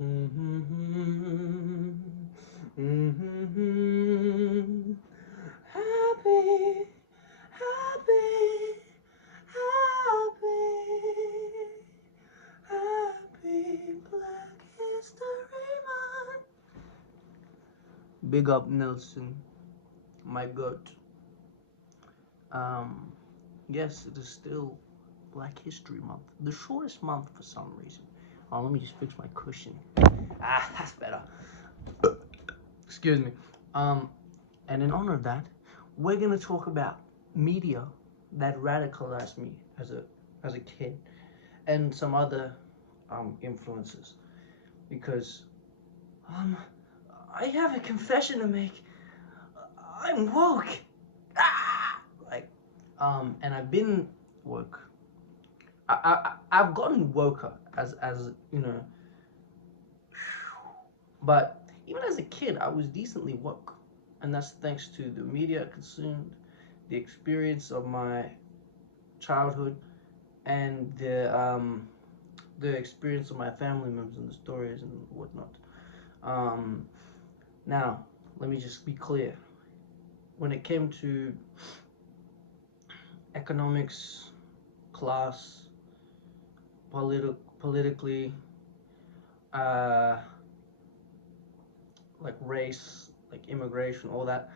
Mm-hmm. Mm-hmm. Happy, happy, happy, happy Black History Month. Big up Nelson, my goat. Um, yes, it is still Black History Month, the shortest month for some reason. Oh, let me just fix my cushion. Ah, that's better. Excuse me. Um, and in honor of that, we're gonna talk about media that radicalized me as a kid, and some other influences. Because um, I have a confession to make. I'm woke. Ah! Like, and I've been woke. I've gotten woker as you know, but even as a kid, I was decently woke, and that's thanks to the media I consumed, the experience of my childhood, and the experience of my family members and the stories and whatnot. Um, Now, let me just be clear. When it came to economics, class, politically, uh, like race, like immigration, all that,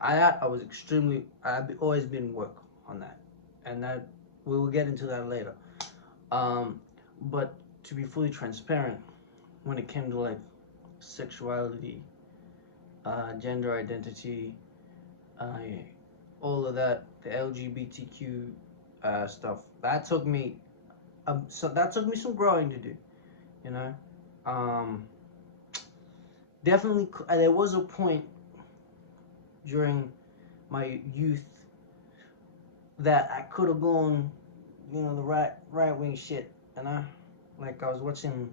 I was extremely. I've always been woke on that, and that we will get into that later. Um, but to be fully transparent, when it came to like sexuality, gender identity, uh, all of that, the LGBTQ stuff, that took me some growing to do, you know. Um, Definitely, there was a point during my youth that I could have gone, the right wing shit, you know. Like I was watching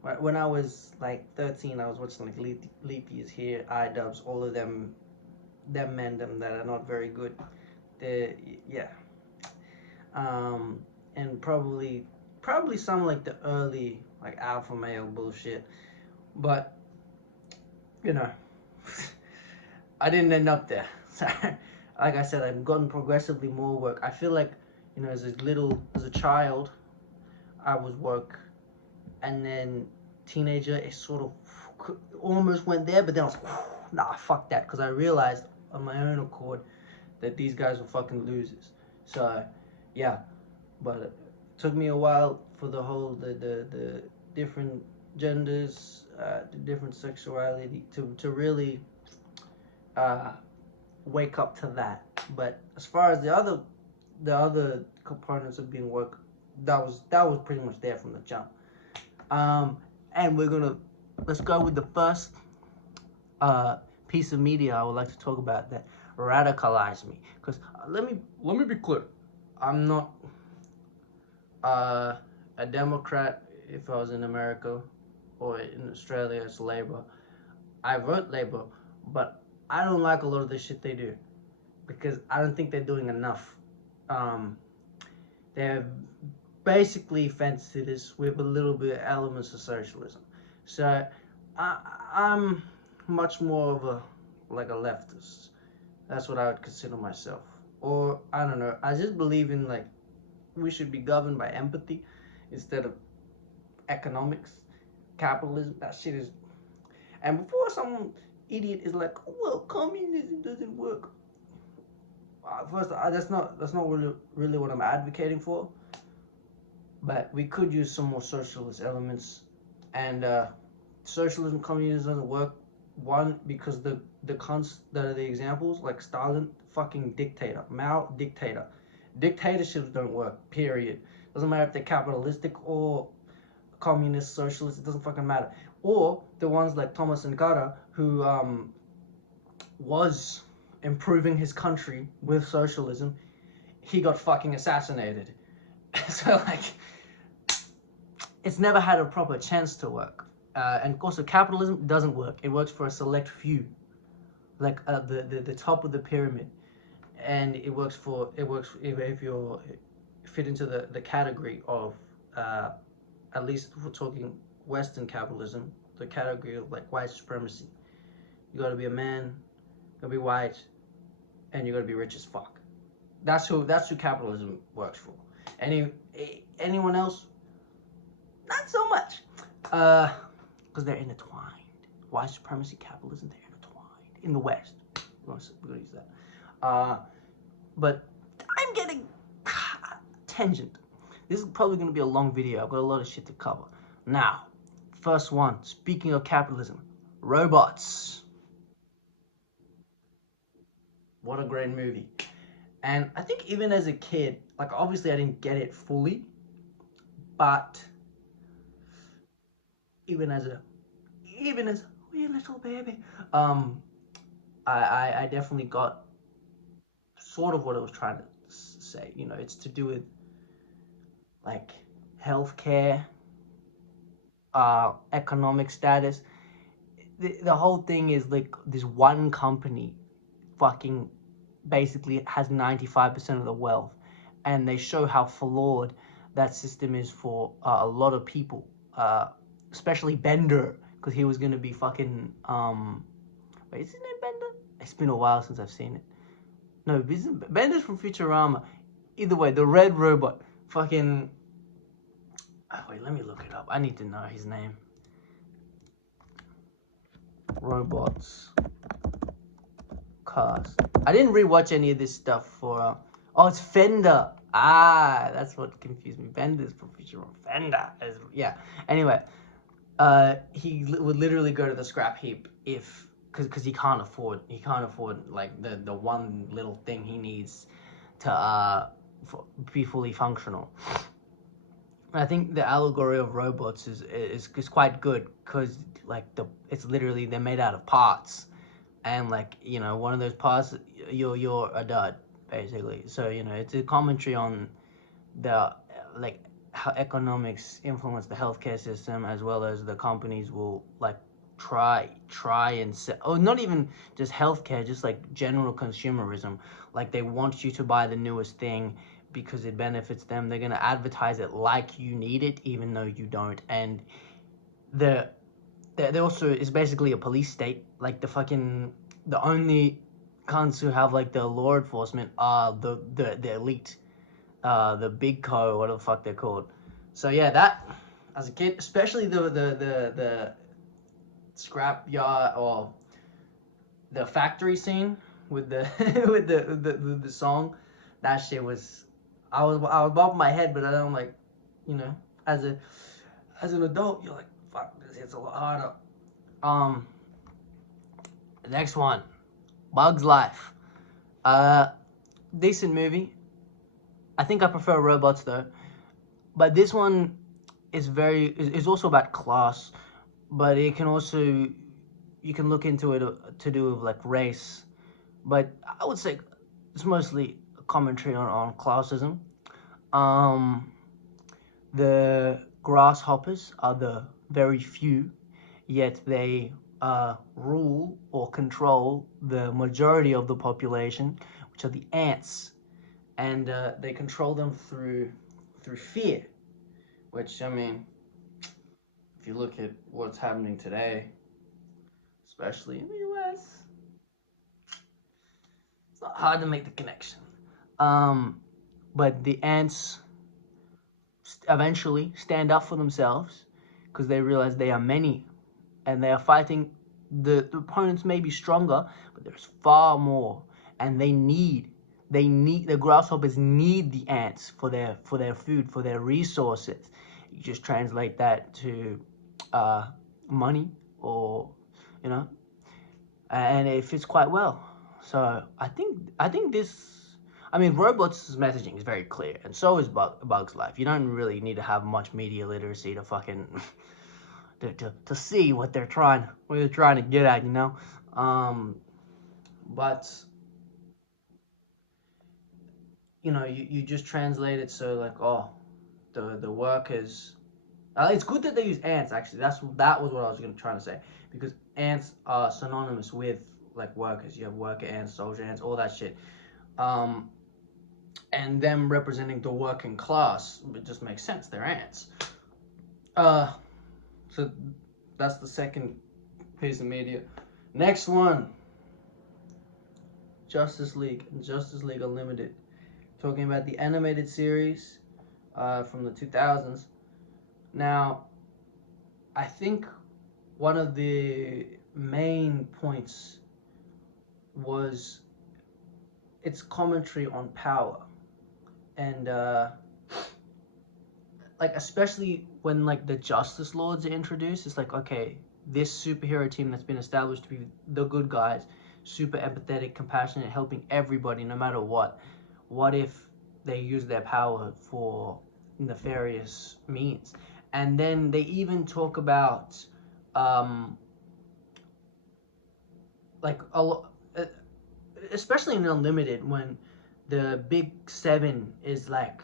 when I was like 13, I was watching like Leap Years here, iDubbbz, all of them men them that are not very good. They yeah. Um, and probably some like the early like alpha male bullshit, but you know, I didn't end up there. Like I said, I've gotten progressively more work. I feel like, as a child, I was work, and then teenager, it sort of almost went there, but then I was like, nah, fuck that, because I realized on my own accord that these guys were fucking losers. So, yeah, but it took me a while for the different genders, the different sexuality to really uh, wake up to that. But as far as the other components of being woke, that was pretty much there from the jump. Um, and let's go with the first uh, piece of media I would like to talk about that radicalized me. Because let me be clear, I'm not uh, a Democrat. If I was in America or in Australia, it's Labor. I vote Labor, but I don't like a lot of the shit they do because I don't think they're doing enough. Um, they're basically fences with a little bit of elements of socialism. So I, I'm much more of a leftist. That's what I would consider myself. Or I don't know. I just believe in like we should be governed by empathy instead of economics, capitalism. That shit is. And before some idiot is like, oh, well, communism doesn't work. First, that's not really what I'm advocating for. But we could use some more socialist elements, and socialism, communism doesn't work. One, because the cons that are the examples, like Stalin, fucking dictator, Mao, dictator. Dictatorships don't work. Period. Doesn't matter if they're capitalistic or communist, socialist. It doesn't fucking matter. Or the ones like Thomas Sankara, who was improving his country with socialism, he got fucking assassinated. So like, it's never had a proper chance to work. And also, capitalism doesn't work. It works for a select few, like the top of the pyramid, and it works if you're fit into the category of at least if we're talking Western capitalism. the category of like white supremacy. You gotta be a man, you gotta be white, and you gotta be rich as fuck. That's who capitalism works for. Anyone else, not so much. Because they're intertwined. White supremacy, capitalism, they're intertwined in the West. We're gonna use that. But I'm getting tangent. This is probably gonna be a long video. I've got a lot of shit to cover. Now, first one. Speaking of capitalism, robots. What a great movie. And I think even as a kid, like obviously I didn't get it fully, but even as a wee little baby, I definitely got sort of what I was trying to say. You know, it's to do with like healthcare, economic status. The whole thing is like this one company fucking basically has 95% of the wealth, and they show how flawed that system is for a lot of people, especially Bender, because he was gonna be fucking wait, is his name Bender? It's been a while since I've seen it. No, Bender's from Futurama. Either way, the red robot, fucking. Oh, wait, let me look it up. I need to know his name. Robots. Cars. I didn't rewatch any of this stuff for. Oh, it's Fender. Ah, that's what confused me. Bender's from Futurama. Fender. Yeah. Anyway, he would literally go to the scrap heap if, because he can't afford like the one little thing he needs to be fully functional. I think the allegory of robots is quite good, because like it's literally they're made out of parts, and like, you know, one of those parts, you're a dud basically. So, you know, it's a commentary on the like how economics influence the healthcare system, as well as the companies will like try and sell, or not even just healthcare, just like general consumerism. Like they want you to buy the newest thing because it benefits them. They're gonna advertise it like you need it, even though you don't. And there also is basically a police state. Like the only cunts who have like the law enforcement are the elite, the big co, whatever the fuck they're called. So yeah, that as a kid, especially the scrap yard or the factory scene with the with the song, that shit was, I was bobbing my head, but I don't like, you know, as an adult, you're like, fuck, this hits a lot harder. The next one, Bug's Life. Decent movie. I think I prefer robots though, but this one is also about class, but it can also, you can look into it to do with like race, but I would say it's mostly a commentary on classism. The grasshoppers are the very few, yet they rule or control the majority of the population, which are the ants, and they control them through fear. Which, I mean, if you look at what's happening today, especially in the U.S., it's not hard to make the connection. But the ants eventually stand up for themselves, because they realize they are many, and they are fighting. The opponents may be stronger, but there's far more, and the grasshoppers need the ants for their food, for their resources. You just translate that to money, or, you know, and it fits quite well. So I think this. I mean, robots' messaging is very clear, and so is Bug's Life. You don't really need to have much media literacy to fucking to see what they're trying to get at, you know. But you know, you just translate it, so like, oh, the workers. It's good that they use ants. Actually, that was what I was trying to say, because ants are synonymous with like workers. You have worker ants, soldier ants, all that shit. And them representing the working class, it just makes sense. They're ants. So that's the second piece of media. Next one, Justice League and Justice League Unlimited. Talking about the animated series from the 2000s. Now, I think one of the main points was its commentary on power. And like, especially when like the Justice Lords are introduced, it's like, okay, this superhero team that's been established to be the good guys, super empathetic, compassionate, helping everybody no matter what. What if they use their power for nefarious means? And then they even talk about like especially in Unlimited, when the big seven is like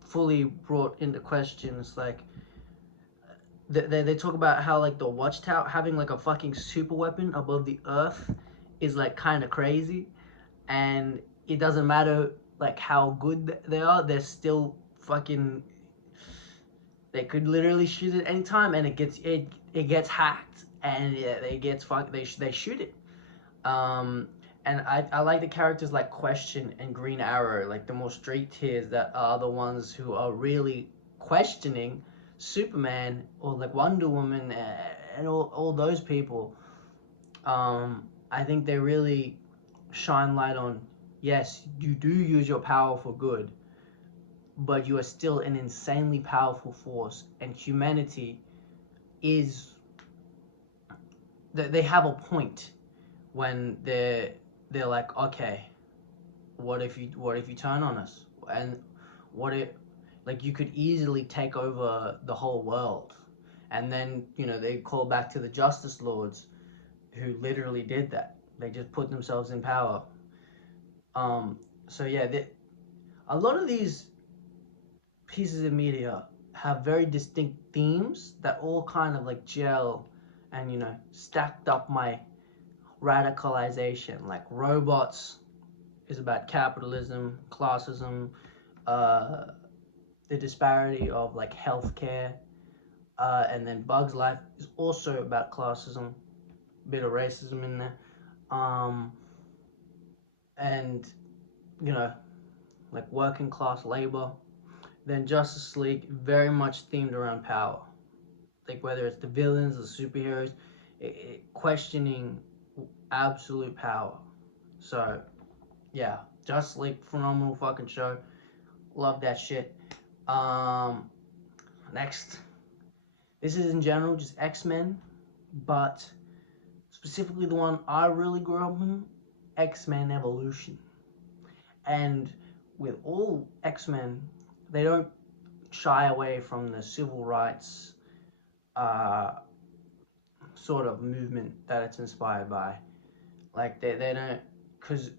fully brought into question. It's like they talk about how like the Watchtower having like a fucking super weapon above the earth is like kind of crazy, and it doesn't matter like how good they are, they're still fucking. They could literally shoot it any time, and it gets hacked, and it gets fuck. They shoot it. Um, and I like the characters like Question and Green Arrow, like the more straight tiers that are the ones who are really questioning Superman or like Wonder Woman and all those people. I think they really shine light on, yes, you do use your power for good, but you are still an insanely powerful force, and humanity is they have a point when they're like, okay, what if you turn on us, and what if like you could easily take over the whole world. And then they call back to the Justice Lords, who literally did that. They just put themselves in power. So yeah, a lot of these pieces of media have very distinct themes that all kind of like gel and stacked up my radicalization. Like Robots is about capitalism, classism, uh, the disparity of like healthcare, and then Bugs Life is also about classism, bit of racism in there, and like working class labor. Then Justice League very much themed around power, like whether it's the villains, the superheroes, questioning absolute power. So yeah, Justice League, phenomenal fucking show. Love that shit. Next, this is in general just X-Men, but specifically the one I really grew up in, X-Men Evolution. And with all X-Men, they don't shy away from the civil rights uh, sort of movement that it's inspired by. Like they don't, because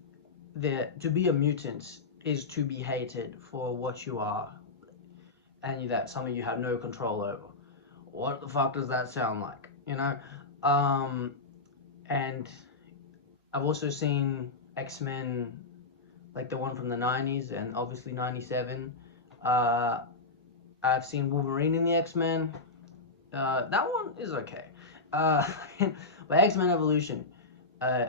to be a mutant is to be hated for what you are, and that something you have no control over. What the fuck does that sound like? And I've also seen X-Men, like the one from the 90s and obviously 97. I've seen Wolverine in the X-Men. That one is okay. Uh, but X-Men Evolution, uh,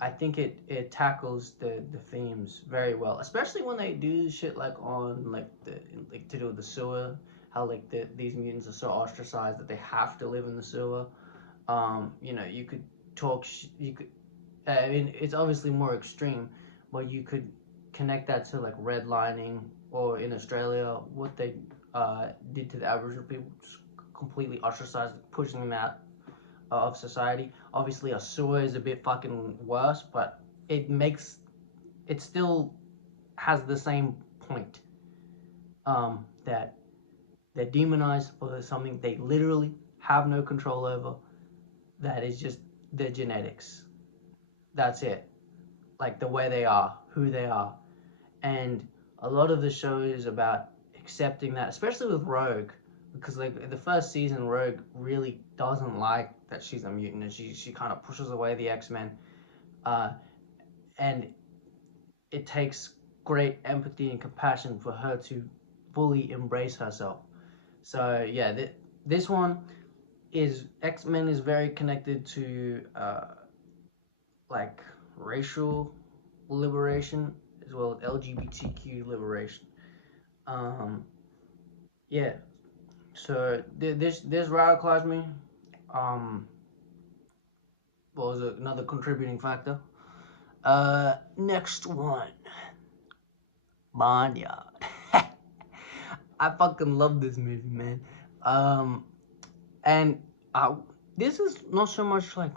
I think it tackles the themes very well, especially when they do shit like on like to do with the sewer, how like these mutants are so ostracized that they have to live in the sewer. You could you could. I mean, it's obviously more extreme, but you could connect that to like redlining, or in Australia, what they did to the Aboriginal people, just completely ostracized, pushing them out of society. Obviously, a sewer is a bit fucking worse, but it still has the same point. That they're demonized for something they literally have no control over. That is just their genetics. That's it. Like the way they are, who they are. And a lot of the show is about accepting that, especially with Rogue, because like the first season, Rogue really doesn't like that she's a mutant, and she kind of pushes away the X-Men, and it takes great empathy and compassion for her to fully embrace herself. So yeah, this one, is X-Men is very connected to like racial liberation as well as LGBTQ liberation. Um, yeah. So this radicalized me. Um, what was another contributing factor? Next one, Barnyard. I fucking love this movie, man. Um, and this is not so much like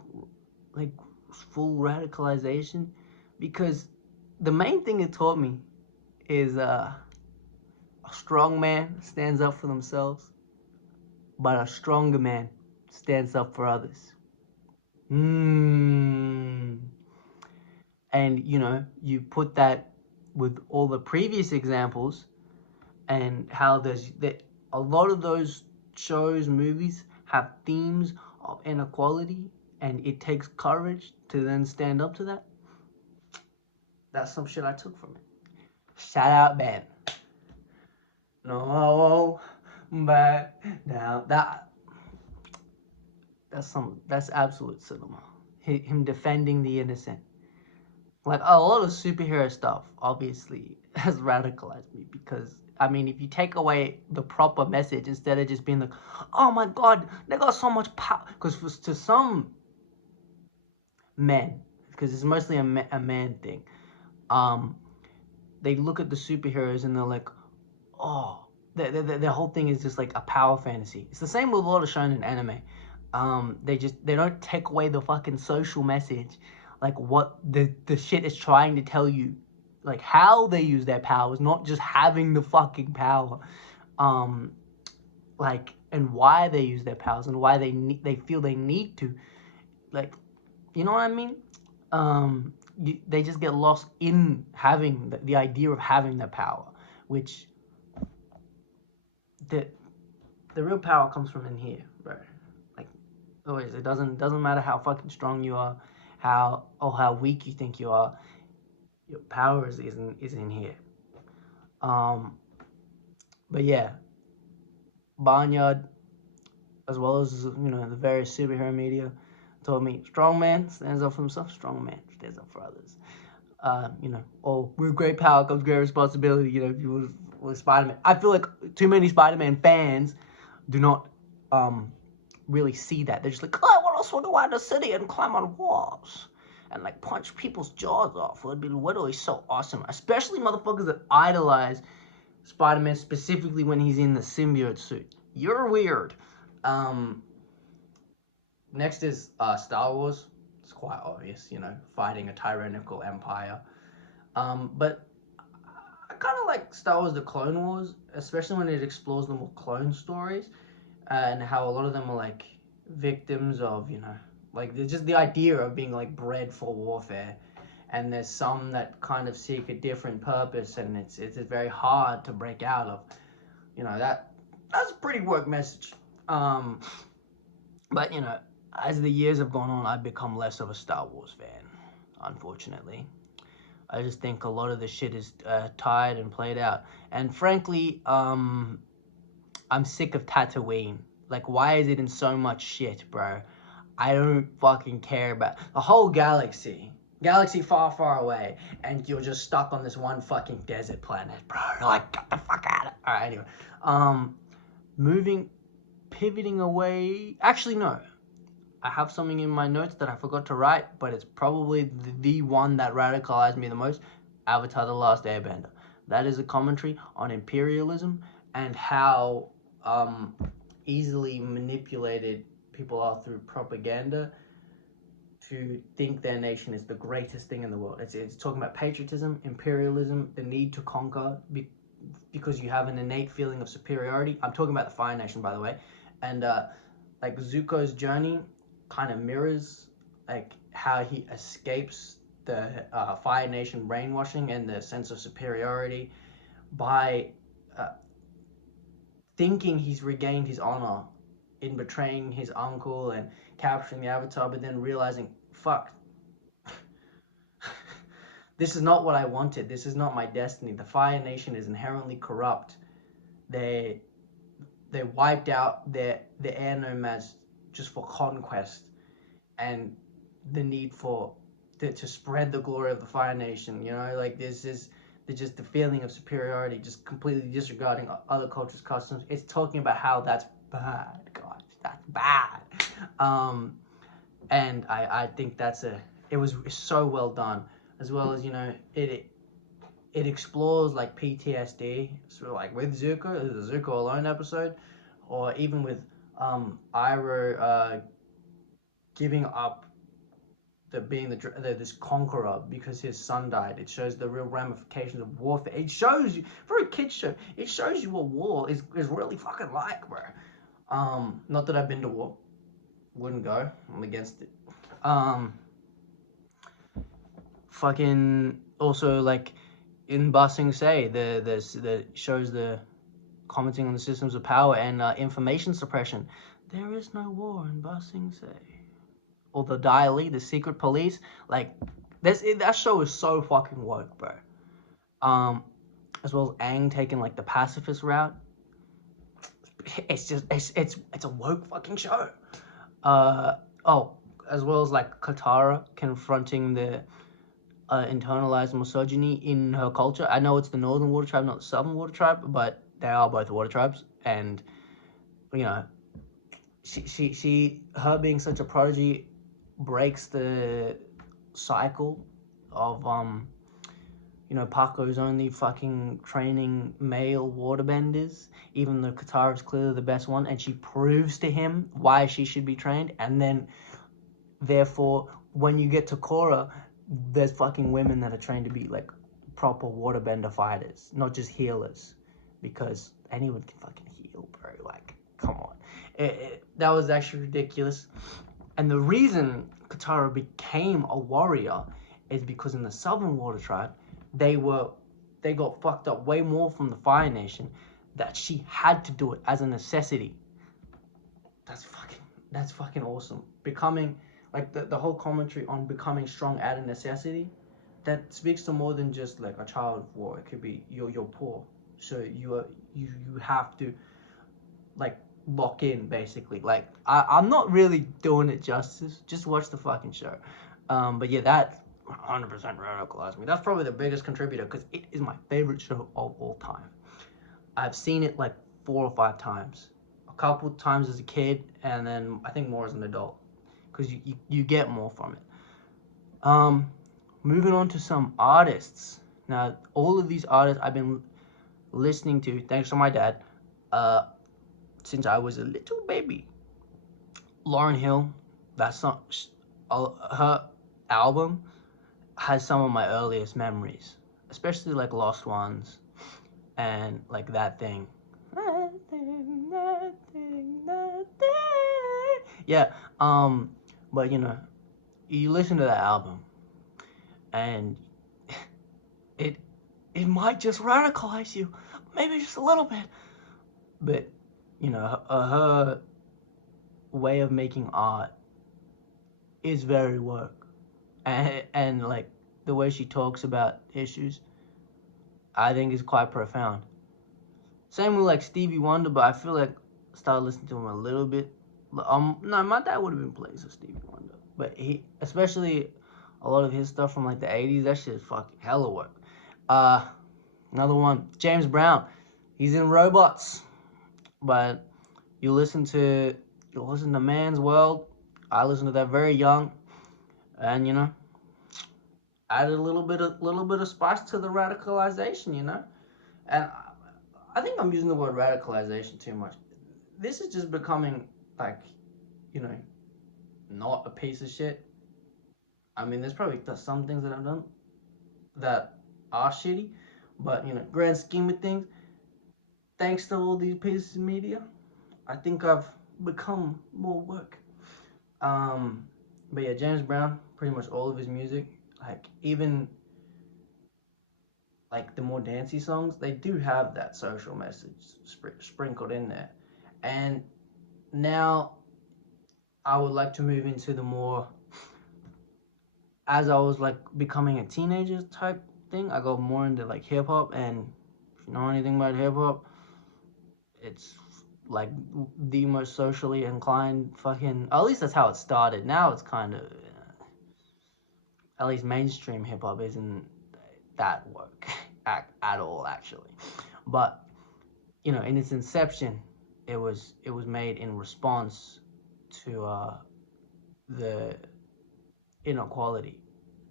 full radicalization, because the main thing it taught me is a strong man stands up for themselves, but a stronger man stands up for others. Mm. And you put that with all the previous examples, and how there's that a lot of those shows, movies have themes of inequality, and it takes courage to then stand up to that. That's some shit I took from it. Shout out, Ben. No, back down. That's absolute cinema. Him defending the innocent. Like a lot of superhero stuff, obviously, has radicalized me, because I mean, if you take away the proper message instead of just being like, "Oh my God, they got so much power," because to some men, because it's mostly a man thing, um, they look at the superheroes and they're like, "Oh," the whole thing is just like a power fantasy. It's the same with a lot of shonen anime. They don't take away the fucking social message, like what the shit is trying to tell you, like how they use their powers, not just having the fucking power, um, like, and why they use their powers and why they feel they need to, like, you know what I mean? They just get lost in having the idea of having the power, which the the real power comes from in here, bro. Like always, it doesn't matter how fucking strong you are, how weak you think you are. Your power is in here. Um, but yeah, Barnyard, as well as the various superhero media, told me strong man stands up for himself. Strong man stands up for others. With great power comes great responsibility. If you with Spider-Man, I feel like too many Spider-Man fans do not really see that. They're just like, oh, I want to swing around the city and climb on walls and like punch people's jaws off. It'd be literally so awesome. Especially motherfuckers that idolize Spider-Man, specifically when he's in the symbiote suit. You're weird. Um, Next is Star Wars. It's quite obvious, fighting a tyrannical empire. But I kind of like Star Wars: The Clone Wars, especially when it explores the more clone stories, and how a lot of them are like victims of, like just the idea of being like bred for warfare. And there's some that kind of seek a different purpose, and it's very hard to break out of. That's a pretty work message. But as the years have gone on, I've become less of a Star Wars fan, unfortunately. I just think a lot of the shit is tired and played out. And frankly, I'm sick of Tatooine. Like, why is it in so much shit, bro? I don't fucking care about the whole galaxy far, far away, and you're just stuck on this one fucking desert planet, bro. You're like, get the fuck out of. All right, anyway, moving, pivoting away. Actually, no. I have something in my notes that I forgot to write, but it's probably the one that radicalized me the most. Avatar: The Last Airbender. That is a commentary on imperialism and how easily manipulated people are through propaganda to think their nation is the greatest thing in the world. It's talking about patriotism, imperialism, the need to conquer because you have an innate feeling of superiority. I'm talking about the Fire Nation, by the way. And like Zuko's journey kind of mirrors like how he escapes the Fire Nation brainwashing and the sense of superiority by thinking he's regained his honor in betraying his uncle and capturing the Avatar, but then realizing, fuck, this is not what I wanted. This is not my destiny. The Fire Nation is inherently corrupt. They wiped out the air nomads just for conquest and the need for to spread the glory of the Fire Nation. You know, like there's just the feeling of superiority, just completely disregarding other cultures' customs. It's talking about how that's bad, guys. That's bad. And I think it was so well done, as well as, you know, it explores like PTSD, so like with Zuko, the Zuko Alone episode, or even with Iroh giving up being this conqueror because his son died. It shows the real ramifications of warfare. It shows you, for a kid's show, it shows you what war is really fucking like, bro. Not that I've been to war, wouldn't go. I'm against it. Fucking also, like in Ba Sing Se, the shows the commenting on the systems of power and information suppression. There is no war in Ba Sing Se. Or the Dai Li, the secret police. Like, that show is so fucking woke, bro. As well as Aang taking like the pacifist route. It's just it's a woke fucking show. As well as like Katara confronting the internalized misogyny in her culture. I know it's the Northern Water Tribe, not the Southern Water Tribe, but they are both water tribes, and you know, her being such a prodigy breaks the cycle of you know, Paco's only fucking training male waterbenders, even though Katara's clearly the best one, and she proves to him why she should be trained, and then therefore when you get to Korra, there's fucking women that are trained to be like proper waterbender fighters, not just healers, because anyone can fucking heal, bro. Like, come on. That was actually ridiculous. And the reason Katara became a warrior is because in the Southern Water Tribe, they got fucked up way more from the Fire Nation, that she had to do it as a necessity. That's fucking awesome. Becoming, like, the whole commentary on becoming strong out of necessity, that speaks to more than just like a child of war. It could be you're poor, so you have to like lock in, basically. Like, I'm not really doing it justice. Just watch the fucking show. But yeah, that 100% radicalized me. That's probably the biggest contributor, because it is my favorite show of all time. I've seen it like 4 or 5 times. A couple times as a kid, and then I think more as an adult, because you get more from it. Moving on to some artists. Now, all of these artists I've been listening to, thanks to my dad, since I was a little baby. Lauryn Hill, her album has some of my earliest memories, especially like Lost Ones and like That Thing. Yeah, but you know, you listen to that album and it might just radicalize you, maybe just a little bit, but you know, her way of making art is very woke, and like the way she talks about issues, I think is quite profound. Same with like Stevie Wonder, but I feel like I started listening to him a little bit. No, my dad would have been playing some Stevie Wonder, but he, especially a lot of his stuff from like the 80s, that shit is fucking hella work. Another one, James Brown. He's in Robots, but you listen to Man's World. I listened to that very young, and you know, added a little bit of spice to the radicalization, you know. And I think I'm using the word radicalization too much. This is just becoming like, you know, not a piece of shit. I mean, there's probably some things that I've done that are shitty, but you know, grand scheme of things, thanks to all these pieces of media, I think I've become more woke. But yeah, James Brown, pretty much all of his music, like even like the more dancey songs, they do have that social message sprinkled in there. And now I would like to move into the more, as I was like becoming a teenager type thing, I go more into like hip hop. And if you know anything about hip hop, it's like the most socially inclined fucking. At least that's how it started. Now it's kind of, at least mainstream hip hop isn't that woke at all, actually. But you know, in its inception, it was made in response to the inequality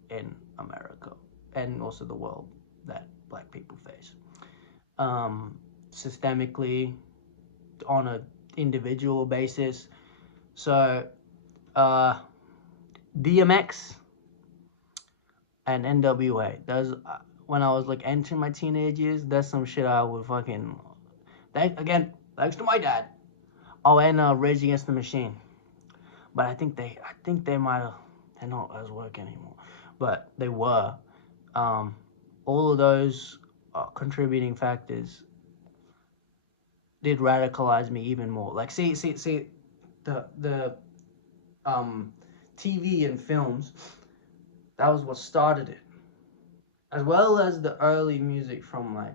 in America and also the world that black people face, systemically, on a individual basis. So DMX and NWA, those when I was like entering my teenage years, that's some shit I would fucking, again, thanks to my dad. Oh, and Rage Against the Machine. But I think they might have, they're not as work anymore, but they were. All of those contributing factors did radicalize me even more. Like, see, the TV and films, that was what started it, as well as the early music from like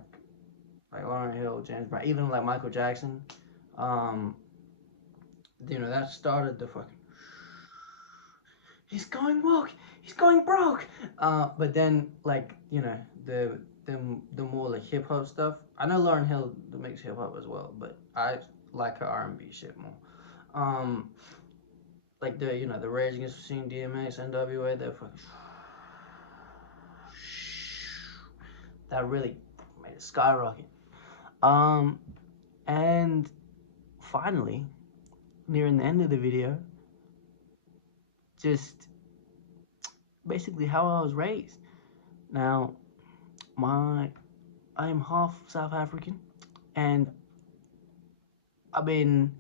Lauryn Hill, James Brown, even like Michael Jackson. Um, that started the fucking. He's going woke. He's going broke. But then like the more like hip hop stuff. I know Lauryn Hill makes hip hop as well, but I like her R&B shit more. Um, like the Rage Against the Machine, DMX, NWA, they're fucking. That really made it skyrocket. Um, and finally, nearing the end of the video, just basically how I was raised. Now, I am half South African, and I've been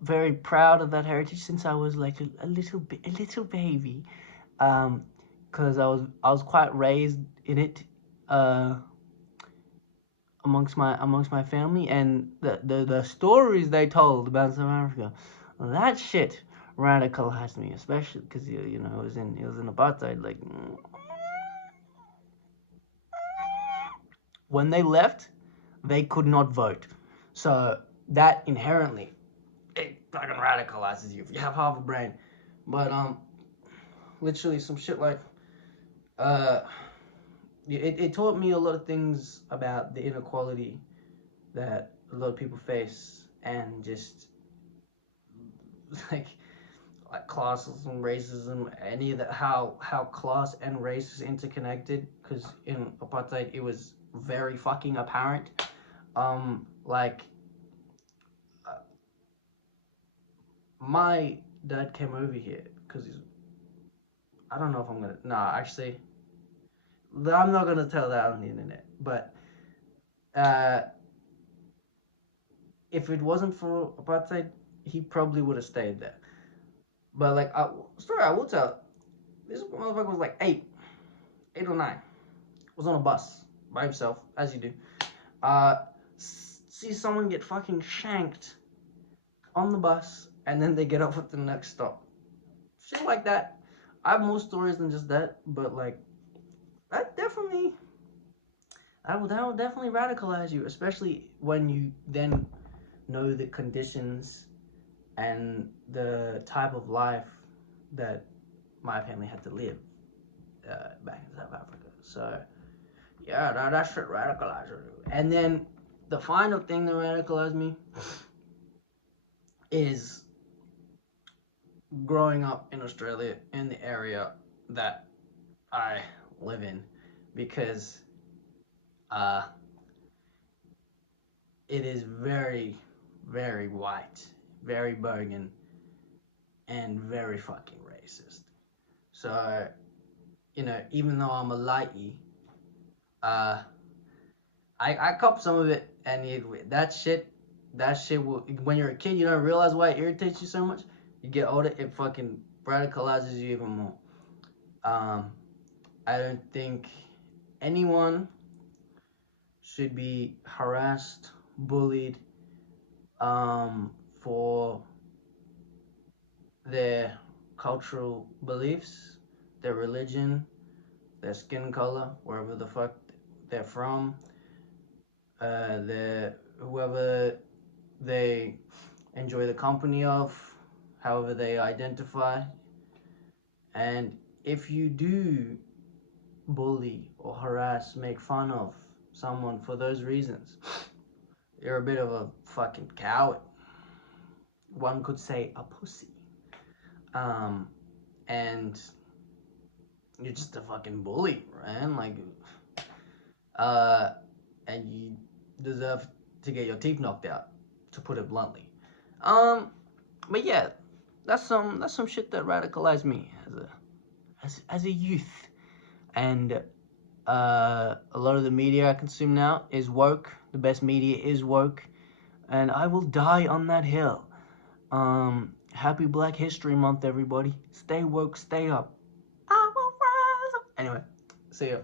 very proud of that heritage since I was like a little baby, because I was quite raised in it, uh, amongst my family, and the stories they told about South Africa, that shit radicalized me, especially because it was in apartheid. Like, when they left, they could not vote, so that inherently it fucking radicalizes you if you have half a brain. But literally some shit like uh it taught me a lot of things about the inequality that a lot of people face, and just like classism, racism, any of that, how class and race is interconnected, because in apartheid it was very fucking apparent. Like, my dad came over here because I don't know if I'm gonna, nah, actually I'm not gonna tell that on the internet, but uh if it wasn't for apartheid, he probably would have stayed there. But like, story I will tell, this motherfucker was like 8 or 9, was on a bus by himself, as you do. Uh, see someone get fucking shanked on the bus, and then they get off at the next stop. Shit like that. I have more stories than just that, but like, that definitely, that will definitely radicalize you, especially when you then know the conditions and the type of life that my family had to live back in South Africa. So yeah, that shit radicalized me. And then the final thing that radicalized me is growing up in Australia, in the area that I live in, because uh, it is very, very white, very bogan, and very fucking racist. So, even though I'm a lighty, uh, I cop some of it, and that shit will, when you're a kid, you don't realize why it irritates you so much. You get older, it fucking radicalizes you even more. Um, I don't think anyone should be harassed, bullied, for their cultural beliefs, their religion, their skin color, wherever the fuck they're from, their whoever they enjoy the company of, however they identify. And if you do bully or harass, make fun of someone for those reasons, you're a bit of a fucking coward. One could say a pussy. And you're just a fucking bully, man. Like, and you deserve to get your teeth knocked out, to put it bluntly. But yeah, that's some shit that radicalized me as a youth. And a lot of the media I consume now is woke. The best media is woke, and I will die on that hill. Happy Black History Month, everybody. Stay woke, stay up. I will rise up. Anyway, see ya.